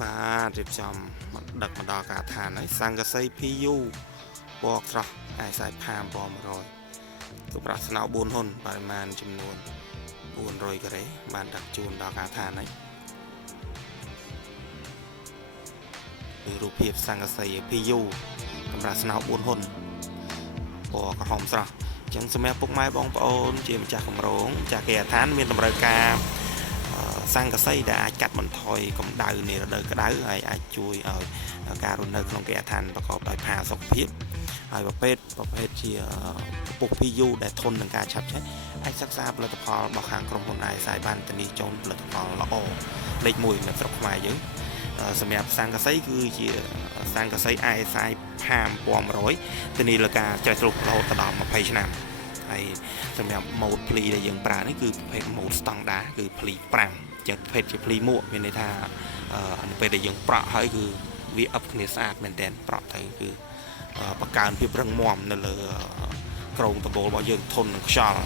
បាទរៀបចំដឹកមកដល់ការដ្ឋានហើយសង្កសី PU បកស្រស់អាយសាយផាមពណ៌100គឺប្រាក់ស្នោ4ហ៊ុនបរិមាណចំនួន400ការ៉េបានដឹកជូនដល់ការដ្ឋានហើយគឺរូបភាពសង្កសី PU កម្រាស់ស្នោ4ហ៊ុនពណ៌ក្រហមស្រស់អញ្ចឹងសម្រាប់ពុកម៉ែបងប្អូនជាម្ចាស់គម្រោងចាស់គេអាឋានមានតម្រូវការសង្កសីដែលអាចកាត់បន្ថយកម្ដៅនៃរដូវក្ដៅហើយអាចជួយឲ្យការរស់នៅក្នុងគេអាឋានប្រកបដោយផាសុកភាពហើយប្រភេទជាពពុះ PU ដែលធន់នឹងការឆាប់ឆេះអាចសិក្សាផលិតផលរបស់ខាងក្រុមហ៊ុន ISI បានធានាចូលផលិតផលល្អលេខ1នៅស្រុកខ្មែរយើងសម្រាប់សង្កសីគឺជាសង្កសី ISI ផាមពណ៌100ធានាលើការច្រេះស្រុករហូតដល់20ឆ្នាំហើយសម្រាប់ម៉ូដភ្លីដែលយើងប្រើនេះគឺប្រភេទម៉ូដស្តង់ដាគឺភ្លី5ចិត្តប្រភេទជាភ្លីមួកមានន័យថានៅពេលដែលយើងប្រក់ហើយគឺវាអឹបគ្នាស្អាតមែនទែនប្រក់ទៅគឺបង្កើនភាពរឹងមាំនៅលើក្រងដំបូលរបស់យើងធន់នឹងខ្យល់